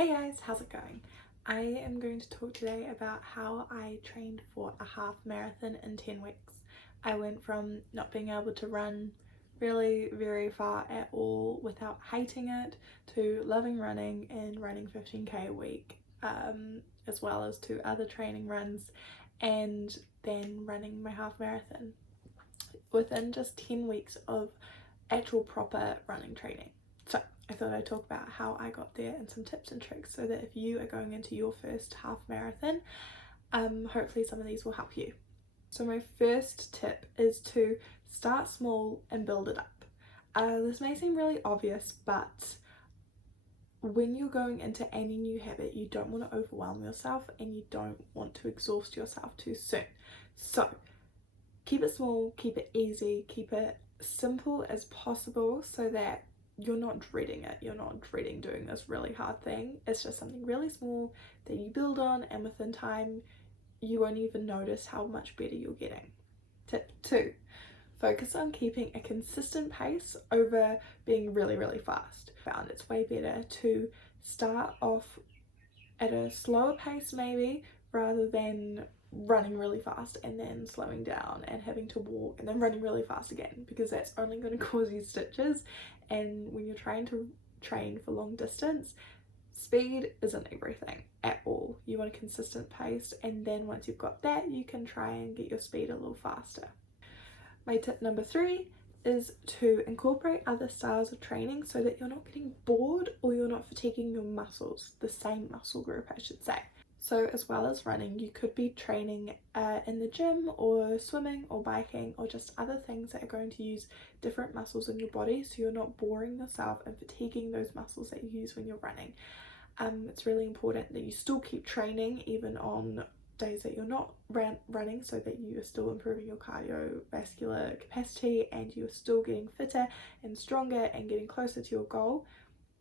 Hey guys, how's it going? I am going to talk today about how I trained for a half marathon in 10 weeks. I went from not being able to run really very far at all without hating it to loving running and running 15k a week, as well as to other training runs, and then running my half marathon within just 10 weeks of actual proper running training. So I thought I'd talk about how I got there and some tips and tricks so that if you are going into your first half marathon, hopefully some of these will help you. So my first tip is to start small and build it up. This may seem really obvious, but when you're going into any new habit, you don't want to overwhelm yourself and you don't want to exhaust yourself too soon. So keep it small, keep it easy, keep it simple as possible so that you're not dreading it. You're not dreading doing this really hard thing. It's just something really small that you build on, and within time you won't even notice how much better you're getting. Tip 2, focus on keeping a consistent pace over being really fast. I found it's way better to start off at a slower pace maybe, rather than running really fast and then slowing down and having to walk and then running really fast again, because that's only going to cause you stitches. And when you're trying to train for long distance, speed isn't everything at all. You want a consistent pace, and then once you've got that, you can try and get your speed a little faster. My tip number 3 is to incorporate other styles of training so that you're not getting bored or you're not fatiguing your muscles, the same muscle group I should say. So as well as running, you could be training in the gym or swimming or biking or just other things that are going to use different muscles in your body, so you're not boring yourself and fatiguing those muscles that you use when you're running. It's really important that you still keep training even on days that you're not running, so that you are still improving your cardiovascular capacity and you're still getting fitter and stronger and getting closer to your goal.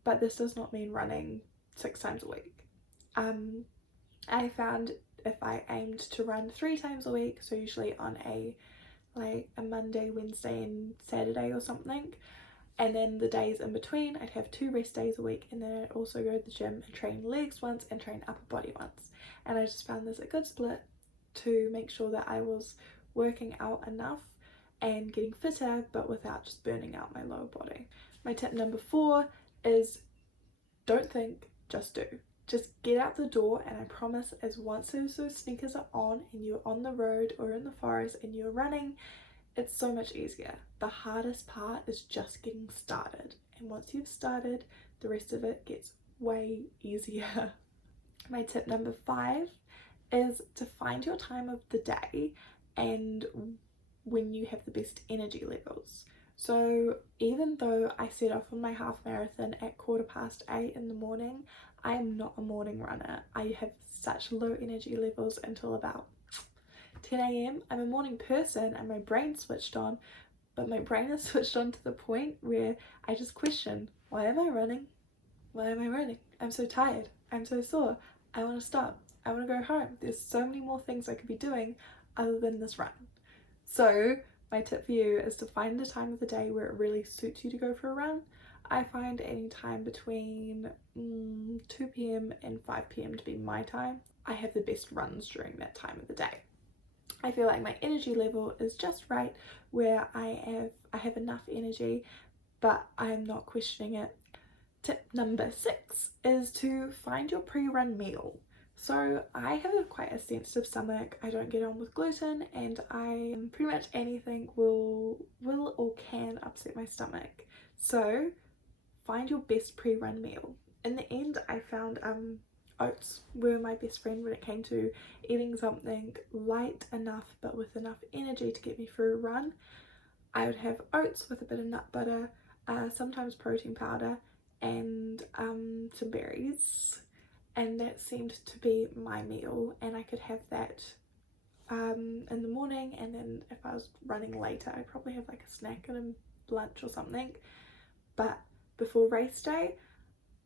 But this does not mean running 6 times a week. I found if I aimed to run 3 times a week, so usually on a Monday, Wednesday and Saturday or something, and then the days in between I'd have 2 rest days a week, and then I'd also go to the gym and train legs once and train upper body once. And I just found this a good split to make sure that I was working out enough and getting fitter but without just burning out my lower body. My tip number 4 is don't think, just do. Just get out the door, and I promise as once those sneakers are on and you're on the road or in the forest and you're running, it's so much easier. The hardest part is just getting started, and once you've started, the rest of it gets way easier. My tip number 5 is to find your time of the day and when you have the best energy levels. So even though I set off on my half marathon at 8:15 in the morning, I am not a morning runner. I have such low energy levels until about 10 a.m. I'm a morning person and my brain's switched on, but my brain is switched on to the point where I just question, why am I running? Why am I running? I'm so tired. I'm so sore. I want to stop. I want to go home. There's so many more things I could be doing other than this run. So my tip for you is to find a time of the day where it really suits you to go for a run. I find any time between 2 p.m. and 5 p.m. to be my time. I have the best runs during that time of the day. I feel like my energy level is just right, where I have enough energy, but I'm not questioning it. Tip number 6 is to find your pre-run meal. So I have quite a sensitive stomach. I don't get on with gluten, and pretty much anything will or can upset my stomach. So find your best pre-run meal. In the end, I found oats were my best friend when it came to eating something light enough but with enough energy to get me through a run. I would have oats with a bit of nut butter, sometimes protein powder, and some berries, and that seemed to be my meal. And I could have that in the morning, and then if I was running later I'd probably have like a snack and a lunch or something. But before race day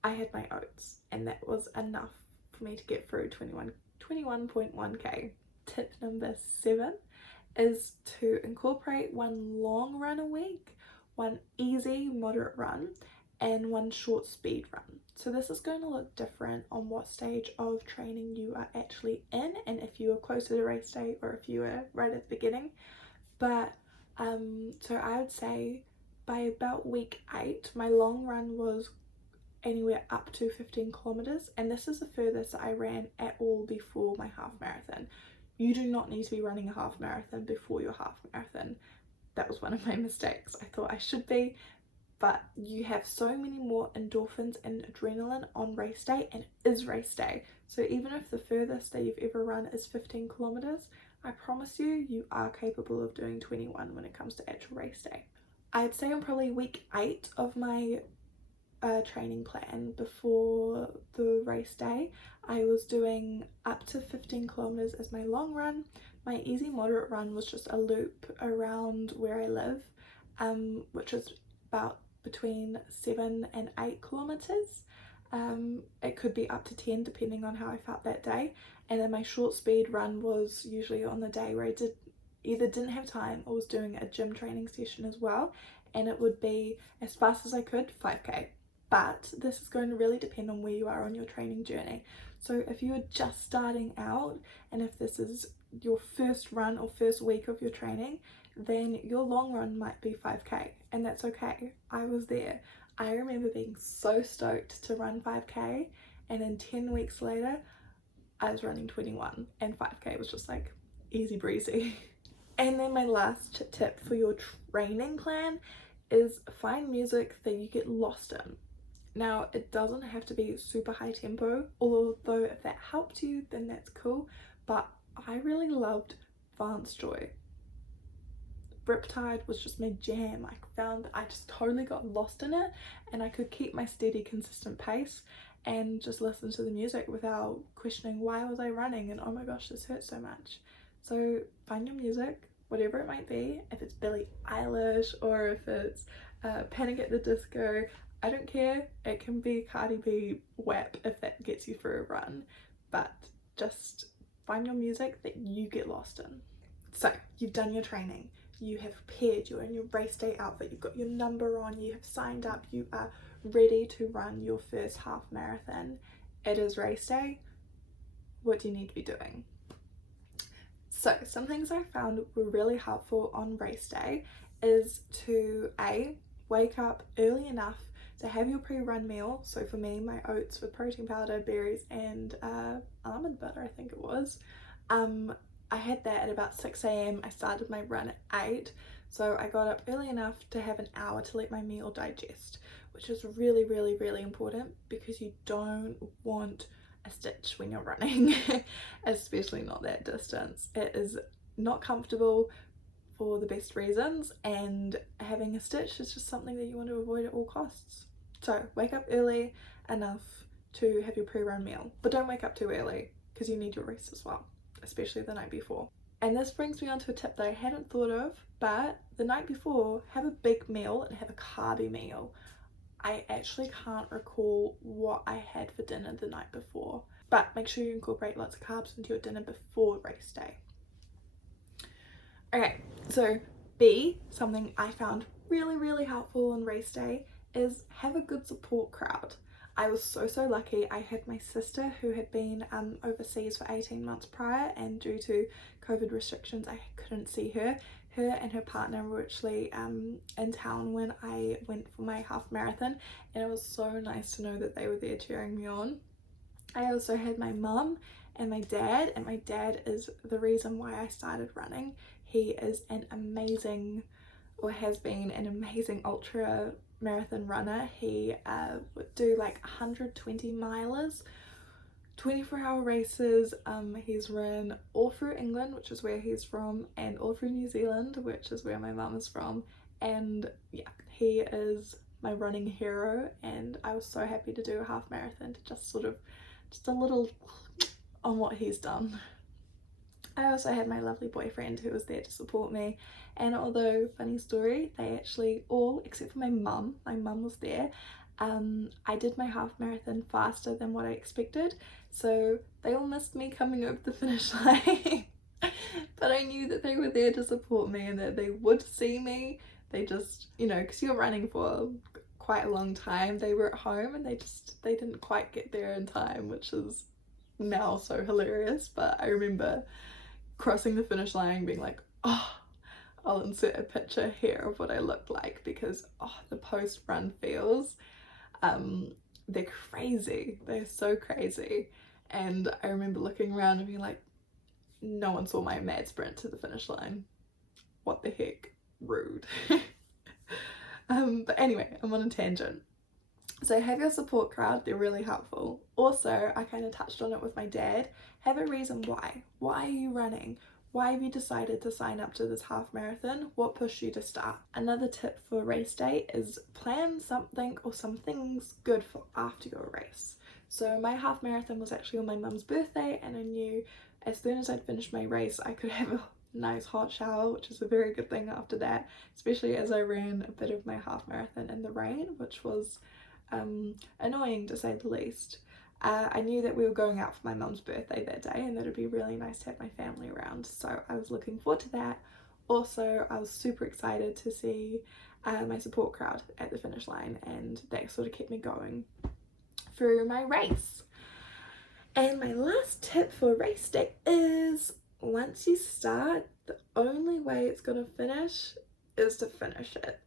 I had my oats, and that was enough for me to get through 21.1k. Tip number 7 is to incorporate one long run a week, one easy moderate run, and 1 short speed run. So this is going to look different on what stage of training you are actually in, and if you are closer to race day or if you are right at the beginning. But so I would say by about week 8 my long run was anywhere up to 15 kilometers, and this is the furthest that I ran at all before my half marathon. You do not need to be running a half marathon before your half marathon. That was one of my mistakes. I thought I should be, but you have so many more endorphins and adrenaline on race day, and it is race day. So even if the furthest that you've ever run is 15 kilometers, I promise you, you are capable of doing 21 when it comes to actual race day. I'd say on probably week 8 of my training plan before the race day, I was doing up to 15 kilometers as my long run. My easy moderate run was just a loop around where I live, which is about between 7 and 8 kilometers. It could be up to 10 depending on how I felt that day. And then my short speed run was usually on the day where I either didn't have time or was doing a gym training session as well, and it would be as fast as I could, 5k. But this is going to really depend on where you are on your training journey. So if you are just starting out, and if this is your first run or first week of your training, then your long run might be 5k, and that's okay. I was there. I remember being so stoked to run 5k, and then 10 weeks later I was running 21, and 5k was just like easy breezy. And then my last tip for your training plan is find music that you get lost in. Now, it doesn't have to be super high tempo, although if that helped you, then that's cool. But I really loved Vance Joy. Riptide was just my jam. I found that I just totally got lost in it, and I could keep my steady, consistent pace and just listen to the music without questioning why was I running and oh my gosh, this hurts so much. So find your music, whatever it might be. If it's Billie Eilish or if it's Panic at the Disco, I don't care. It can be Cardi B WAP if that gets you for a run, but just find your music that you get lost in. So you've done your training, you have prepared, you're in your race day outfit, you've got your number on, you have signed up, you are ready to run your first half marathon. It is race day. What do you need to be doing? So some things I found were really helpful on race day is to wake up early enough to have your pre-run meal. So for me, my oats with protein powder, berries, and almond butter, I think it was. I had that at about 6 a.m. I started my run at 8, so I got up early enough to have an hour to let my meal digest, which is really, really, really important because you don't want a stitch when you're running, especially not that distance. It is not comfortable for the best reasons, and having a stitch is just something that you want to avoid at all costs. So wake up early enough to have your pre-run meal, but don't wake up too early because you need your rest as well, especially the night before. And this brings me on to a tip that I hadn't thought of, but the night before, have a big meal and have a carby meal. I actually can't recall what I had for dinner the night before, but make sure you incorporate lots of carbs into your dinner before race day. Okay, so B, something I found really, really helpful on race day is have a good support crowd. I was so lucky. I had my sister who had been overseas for 18 months prior, and due to COVID restrictions I couldn't see her. Her and her partner were actually in town when I went for my half marathon, and it was so nice to know that they were there cheering me on. I also had my mum and my dad, and my dad is the reason why I started running. He is an amazing, or has been an amazing ultra marathon runner. He would do like 120 milers, 24-hour races. He's run all through England, which is where he's from, and all through New Zealand, which is where my mum is from. And yeah, he is my running hero, and I was so happy to do a half marathon to just a little on what he's done. I also had my lovely boyfriend who was there to support me, and although, funny story, they actually all, except for my mum was there, I did my half marathon faster than what I expected, so they all missed me coming over the finish line. But I knew that they were there to support me and that they would see me. They just, because you're running for quite a long time. They were at home and they didn't quite get there in time, which is now so hilarious. But I remember crossing the finish line being like, oh, I'll insert a picture here of what I looked like, because the post run feels, they're crazy. They're so crazy. And I remember looking around and being like, no one saw my mad sprint to the finish line. What the heck? Rude. But anyway, I'm on a tangent. So have your support crowd, they're really helpful. Also, I kind of touched on it with my dad, have a reason why. Why are you running? Why have you decided to sign up to this half marathon? What pushed you to start? Another tip for race day is plan something or some things good for after your race. So my half marathon was actually on my mum's birthday, and I knew as soon as I'd finished my race I could have a nice hot shower, which is a very good thing after that, especially as I ran a bit of my half marathon in the rain, which was annoying to say the least. I knew that we were going out for my mum's birthday that day and that it'd be really nice to have my family around, so I was looking forward to that. Also, I was super excited to see my support crowd at the finish line, and that sort of kept me going through my race. And my last tip for race day is, once you start, the only way it's going to finish is to finish it.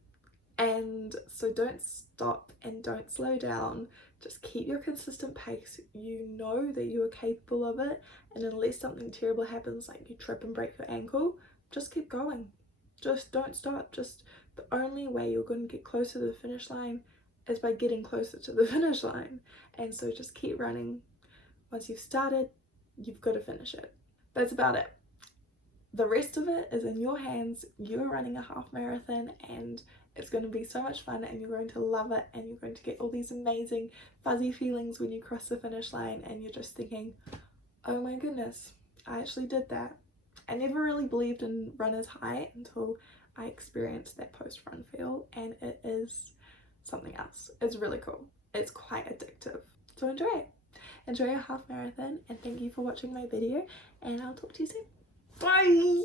And so don't stop and don't slow down. Just keep your consistent pace. You know that you are capable of it, and unless something terrible happens, like you trip and break your ankle, just keep going. Just don't stop. Just the only way you're going to get closer to the finish line is by getting closer to the finish line. And so just keep running. Once you've started, you've got to finish it. That's about it. The rest of it is in your hands. You're running a half marathon, and it's going to be so much fun, and you're going to love it, and you're going to get all these amazing fuzzy feelings when you cross the finish line and you're just thinking, oh my goodness, I actually did that. I never really believed in runner's high until I experienced that post-run feel, and it is something else. It's really cool. It's quite addictive. So enjoy it. Enjoy your half marathon, and thank you for watching my video, and I'll talk to you soon. Bye!